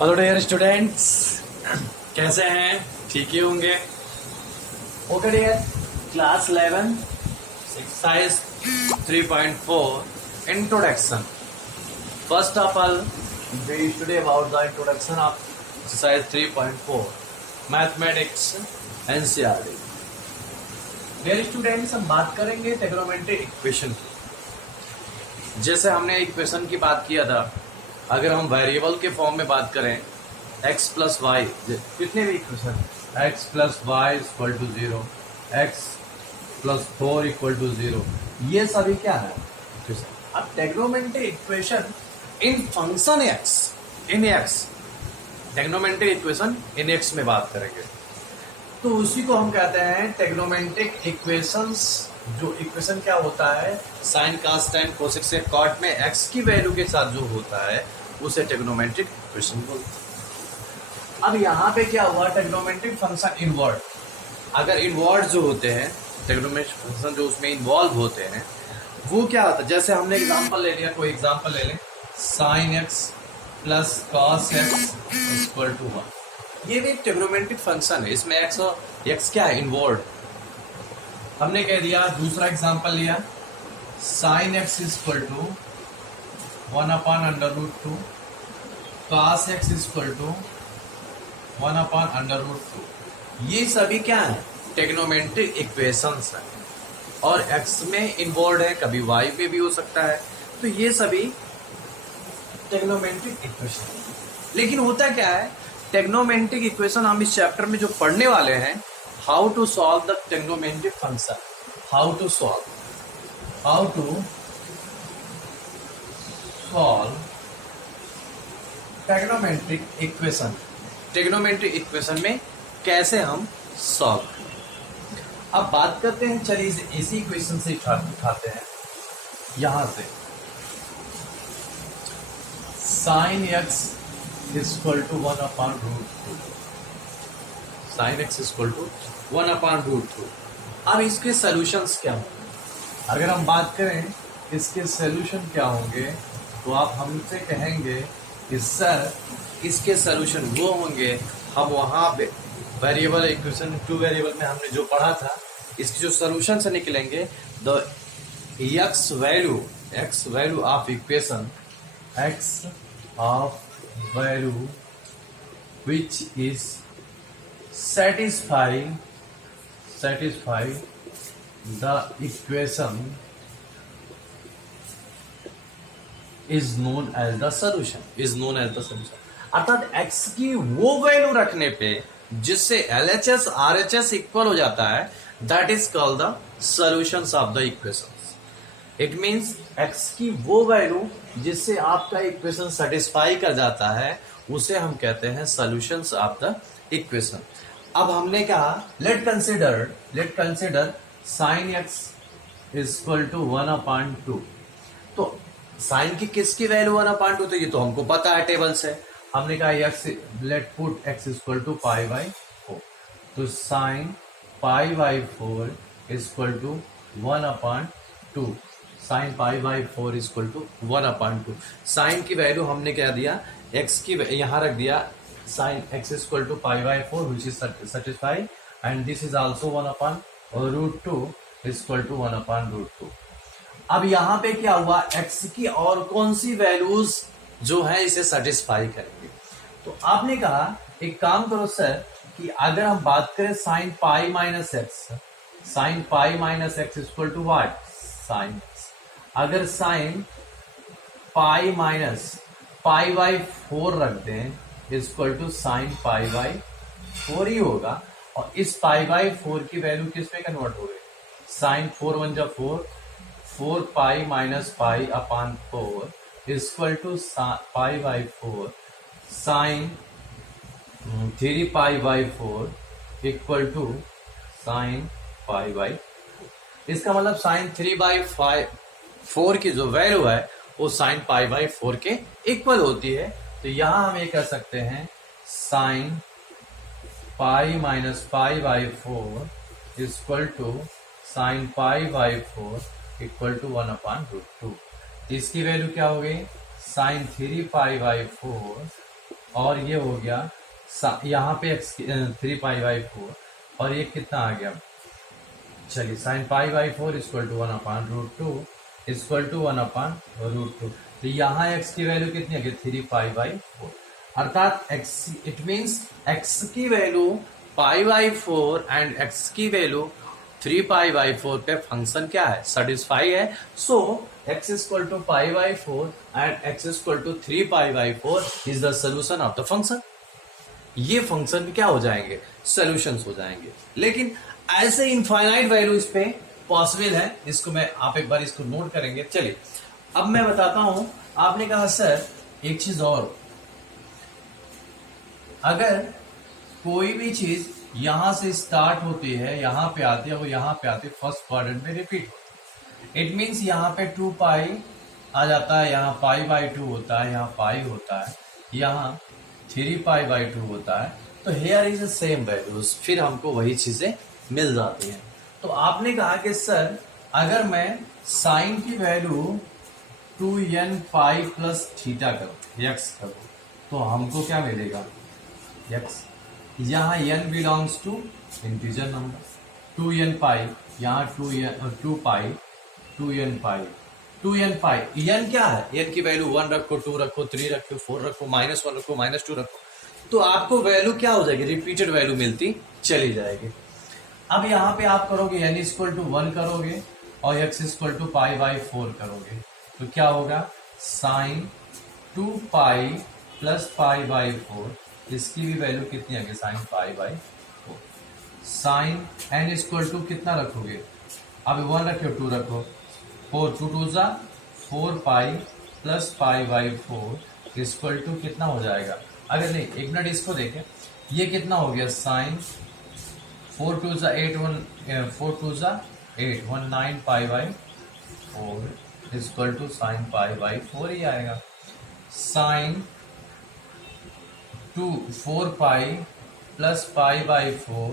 Hello dear students, कैसे हैं? ठीक ही होंगे। Okay dear, class 11 exercise 3.4 introduction. First of all we study about the introduction of exercise 3.4 mathematics NCERT. Dear students, हम बात करेंगे ट्रिग्नोमेट्री इक्वेशन की। जैसे हमने इक्वेशन की बात किया था, अगर हम वेरिएबल के फॉर्म में बात करें x प्लस वाई, कितने भी equation x plus Y equal to 0, x plus 4 equal to 0, ये सभी क्या है? अब trigonometry equation in function x in x, trigonometry equation in x में बात करेंगे तो उसी को हम कहते हैं ट्रिग्नोमेट्रिक इक्वेशंस। जो इक्वेशन क्या होता है, साइन कास टेन कोसेक से कॉट में x की वैल्यू के साथ जो होता है उसे ट्रिग्नोमेट्रिक इक्वेशन बोलते हैं। अब यहाँ पे क्या हुआ, ट्रिग्नोमेट्रिक फंक्शन इनवर्ड, अगर इनवर्ड जो होते हैं ट्रिग्नोमेट्रिक फंक्शन जो उसमें इन्वॉल्व होते हैं वो क्या होता है। जैसे हमने एग्जांपल ले लिया, कोई एग्जांपल ले लें, sine X plus cos X equal to 1, ये भी एक ट्रिग्नोमेट्रिक फंक्शन है। इसमें एक्स और एक्स क्या है, इनवर्ड। हमने कह दिया, दूसरा एग्जांपल लिया, sine X equal to 1 upon under root 2, cos X equal to 1 upon under root 2। ये सभी क्या है, ट्रिग्नोमेट्रिक इक्वेशंस है और एक्स में इन्वॉल्व है, कभी वाई पे भी हो सकता है, तो ये सभी ट्रिग्नोमेट्रिक इक्वेशन। लेकिन होता क्या है, ट्रिग्नोमेट्रिक इक्वेशन हम इस चैप्टर में जो पढ़ने वाले हैं, how to solve the trigonometric function, how to solve trigonometric equation, trigonometric equation में कैसे हम सॉल्व करें। अब बात करते हैं, चलिए इसी इक्वेशन से उठाते हैं। यहां से sine X equal to 1 upon root 2, sine X equal to 1 upon root 2। अब इसके सॉल्यूशंस क्या होंगे? अगर हम बात करें इसके सॉल्यूशन क्या होंगे तो आप हमसे कहेंगे कि सर इसके सॉल्यूशन वो होंगे, हम वहां पे वेरिएबल इक्वेशन 2 वेरिएबल में हमने जो पढ़ा था, इसके जो सॉल्यूशन से निकलेंगे, the x value of equation, x of value which is satisfy the equation is known as the solution। अर्थात x की वो वैल्यू रखने पे जिससे LHS RHS इक्वल हो जाता है, that is called the solutions of the equations. It means x की वो वैल्यू जिससे आपका इक्वेशन सेटिस्फाई कर जाता है उसे हम कहते हैं सॉल्यूशंस ऑफ द इक्वेशन। अब हमने कहा, let consider sine X equal to 1 upon 2। तो साइन की किसकी वैल्यू 1 अपॉन 2, तो ये तो हमको पता है टेबल से। हमने कहा X, let put X equal to pi by 4, तो sine pi by 4 equal to 1 upon 2, sine pi by 4 equal to 1 upon 2। Sine की वैल्यू हमने क्या दिया, एक्स की यहां रख दिया, sin x is equal to pi by 4 which is satisfied, and this is also 1 upon root 2 is equal to 1 upon root 2। अब यहां पे क्या हुआ, x की और कौन सी वैल्यूज जो है इसे सेटिस्फाई करेंगे। तो आपने कहा एक काम करो सर, कि अगर हम बात करें sine pi minus x, sine pi minus x equal to what, sine x. अगर sine pi minus pi by 4 रख दें equal to sine pi by 4 ही होगा, और इस पाई बाई 4 की वैल्यू किस में कन्वर्ट हो गई, साइन 4 1 जा 4 pi minus pi upon 4 equal to pi by 4 sine 3 pi by 4 equal to sine pi by. इसका मतलब साइन 3 बाई 4 की जो वैल्यू है वो साइन पाई बाई 4 के इक्वल होती है। तो यहां हम ये कह सकते हैं sine pi minus pi by 4 equal to sine pi by 4 equal to 1 upon root 2। इसकी वैल्यू क्या हो गई, साइन 3 पाई बाई 4 और ये हो गया यहाँ पे एक्स 3 पाई/4 और ये कितना आ गया, चलिए sine pi equal to 1/√2 equal to 1/√2। तो यहाँ एक्स की वैल्यू कितनी आ गई 3 पाई/4, अर्थात एक्स इट मीन्स एक्स की वैल्यू पाई/4 एंड एक्स की वैल्यू 3 पाई/4 पे फंक्शन क्या है, सेटिस्फाई है। So x equal to pi and x equal to 3 pi is the solution of the function. ये फंक्शन क्या हो जाएंगे, सोल्यूशंस हो जाएंगे। लेकिन ऐसे इनफाइनाइट वैल्यू इस पे पॉसिबल है, इसको मैं आप एक बार इसको नोट करेंगे। चलिए अब मैं बताता हूं। आपने कहा सर एक चीज और, अगर कोई भी चीज यहां से स्टार्ट होती है यहां पे आती है, वो यहां पे आती है फर्स्ट क्वाड्रेंट में रिपीट होती है, इट मीन्स यहां पे 2 पाई आ जाता है, यहाँ पाई/2 होता है, यहाँ पाई होता है, यहाँ 3 पाई/2 होता है। तो here is the same values, फिर हमको वही चीजें मिल जाती हैं। तो आपने कहा कि सर अगर मैं साइन की value 2n pi plus theta करूं, एक्स करूं, तो हमको क्या मिलेगा, एक्स। यहाँ n belongs to integer number, 2n pi, यहाँ 2 पाई, 2n पाई, 2n पाई, n क्या है, n की वैल्यू 1 रखो, 2 रखो, 3 रखो, 4 रखो, -1 रखो, -2 रखो, तो आपको वैल्यू क्या हो जाएगी, रिपीटेड वैल्यू मिलती चली जाएगी। अब यहाँ पे आप करोगे n इक्वल टू 1 करोगे और x इक्वल टू पाई/4 करोगे, तो क्या होगा, साइन 2 पाई प्लस पाई/4, इसकी भी वैल्यू कितनी आ गई, sine pi. Sine n equal to कितना रखोगे, अब 1 रखो, 2 रखो, 4, 2 2 जा 4 pi plus pi equal to कितना हो जाएगा, अगर नहीं एक मिनट इसको देखें, ये कितना हो गया, साइन 4 2 जा 8 4 2 जा 8 19 pi equal to sine pi ही आएगा। Sine 4 pi plus pi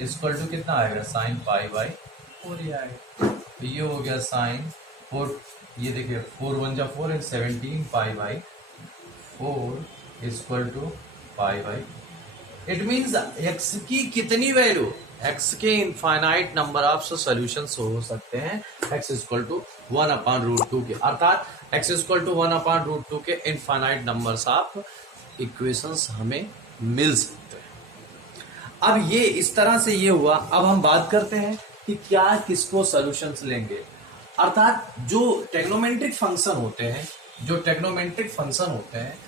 equal to कितना आएगा, साइन पाई/4 ही आएगा। तो ये हो गया साइन 4, ये देखिए 4 1 जा 4 and 17 pi equal to pi. It means x की कितनी वैल्यू, एक्स के इनफाइनाइट नंबर ऑफ सॉल्यूशंस हो सकते हैं एक्स इक्वल टू 1/√2 के, अर्थात एक्स इक्वल टू 1/√2 के इनफाइनाइट नंबर्स ऑफ इक्वेशंस हमें मिल सकते हैं। अब ये इस तरह से ये हुआ। अब हम बात करते हैं कि क्या किसको सॉल्यूशंस लेंगे, अर्थात जो टेक्नोमेट्रिक फंक्शन होते हैं, जो टेक्नोमेट्रिक फंक्शन होते हैं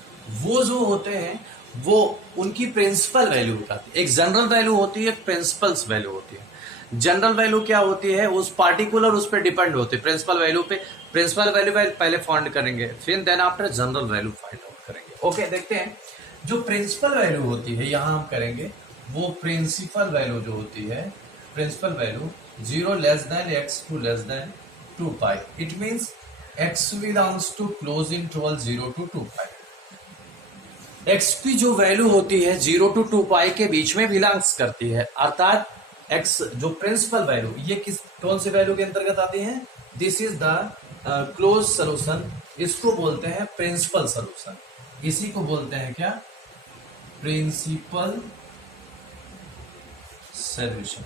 वो जो होते हैं वो उनकी प्रिंसिपल वैल्यू बताती है। एक जनरल वैल्यू होती है, प्रिंसिपल्स वैल्यू होती है। जनरल वैल्यू क्या होती है, उस पार्टिकुलर उस पर डिपेंड होती है, प्रिंसिपल वैल्यू पे। प्रिंसिपल वैल्यू पहले फाइंड करेंगे, फिर then after general value find out करेंगे। ओके, देखते हैं जो प्रिंसिपल वैल्यू होती है यहां हम करेंगे, वो प्रिंसिपल वैल्यू जो होती है, principal value 0 less than x 2 less than 2 pi, it means x belongs to close interval 0 to 2 pi. x की जो वैल्यू होती है 0 to 2 पाई के बीच में बिलोंग्स करती है, अर्थात x जो प्रिंसिपल वैल्यू, ये किस कौन से वैल्यू के अंतर्गत आती है, this is the close solution, इसको बोलते हैं प्रिंसिपल सोल्यूशन, इसी को बोलते हैं क्या, प्रिंसिपल सोल्यूशन,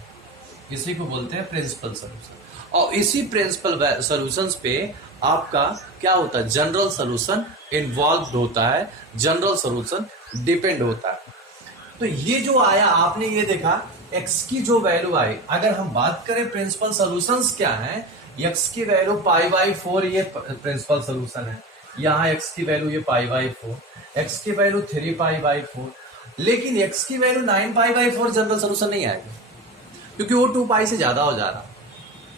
इसी को बोलते हैं प्रिंसिपल सोल्यूशन। और इसी प्रिंसिपल सोल्यूशंस पे आपका क्या होता है, जनरल सोल्यूशन इन्वॉल्व होता है, जनरल सोल्यूशन डिपेंड होता है। तो ये जो आया आपने ये देखा, x की जो वैल्यू आई, अगर हम बात करें प्रिंसिपल सोल्यूशंस क्या है, x की वैल्यू पाई/4 ये प्रिंसिपल सोल्यूशन है, यहाँ x की वैल्यू ये पाई/4, x की वैल्यू 3 पाई/4, लेकिन x की वैल्यू 9 पाई/4 जनरल सोल्यूशन नहीं आएगा, क्योंकि वो 2 पाई से ज्यादा हो जा रहा,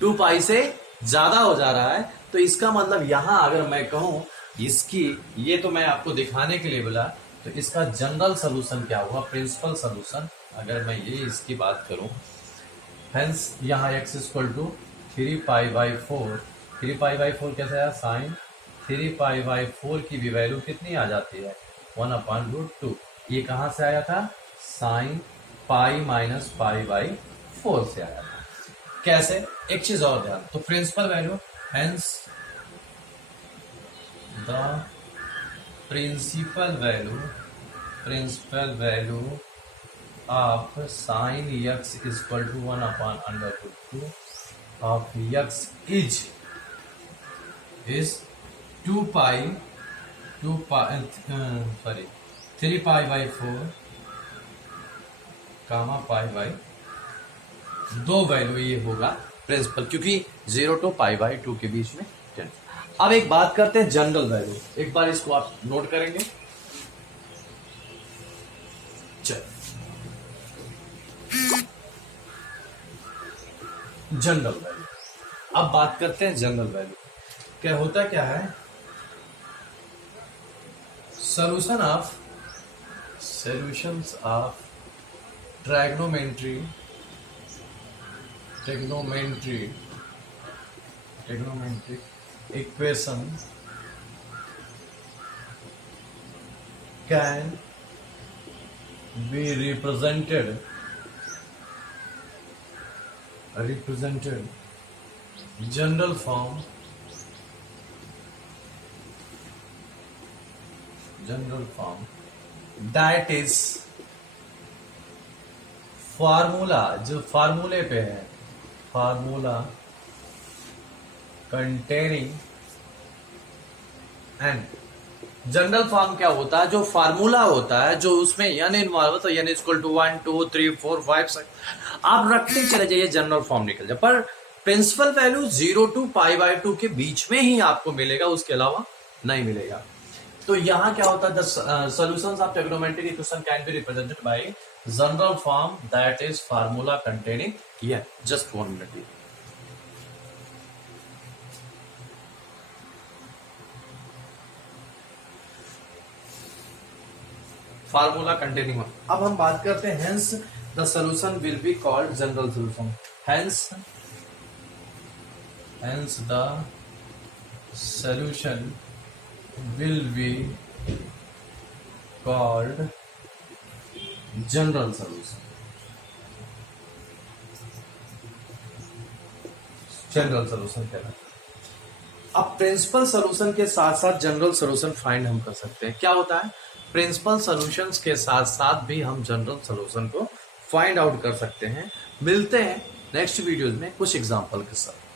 2 पाई से ज्यादा हो जा रहा है। तो इसका मतलब यहां अगर मैं कहूं इसकी, ये तो मैं आपको दिखाने के लिए बोला, तो इसका जनरल सोल्यूशन क्या हुआ, प्रिंसिपल सोल्यूशन, अगर मैं ये इसकी बात करूं, हेंस यहाँ x इक्वल टू 3 पाई/4, 3 पाई/4 कैसे आया, साइन 3 पाई/4 की भी वैल्यू कितनी आ जाती है, 1/√2। ये कहां से आया था, साइन पाई माइनस पाई/4 से आया था। कैसे, एक चीज और ध्यान, तो principal value, hence the principal value principal value of sine x equal to 1/√2 of x is 3π/4 comma π/2 value ये होगा प्रिंसिपल, क्योंकि 0 to π/2 के बीच में 10। अब एक बात करते हैं जनरल वैल्यू, एक बार इसको आप नोट करेंगे। चल जनरल वैल्यू, अब बात करते हैं जनरल वैल्यू। क्या होता क्या है, solutions of trigonometry equation can be represented general form that is formula, जो फार्मूले पे है, formula containing N. General form क्या होता है, जो फार्मूला होता है, जो उसमें n इन्वॉल्व होता है, n इक्वल टू 1 2 3 4 5 6 आप रखते चले जाइए, जनरल फॉर्म निकल जाए। पर प्रिंसिपल वैल्यू 0 to π/2 के बीच में ही आपको मिलेगा, उसके अलावा नहीं मिलेगा। तो यहां क्या होता है, the solutions of trigonometric equation can be represented by general form that is formula containing, ये जस्ट 1 मिनट। Formula containing. अब हम बात करते हैं, hence the solution will be called general solution. Hence the solution will be called general solution। General solution कहलाता है। अब principal solution के साथ साथ जनरल सॉल्यूशन फाइंड हम कर सकते हैं। क्या होता है, प्रिंसिपल सॉल्यूशंस के साथ साथ भी हम जनरल सॉल्यूशन को फाइंड आउट कर सकते हैं। मिलते हैं नेक्स्ट वीडियोज में कुछ एग्जांपल के साथ।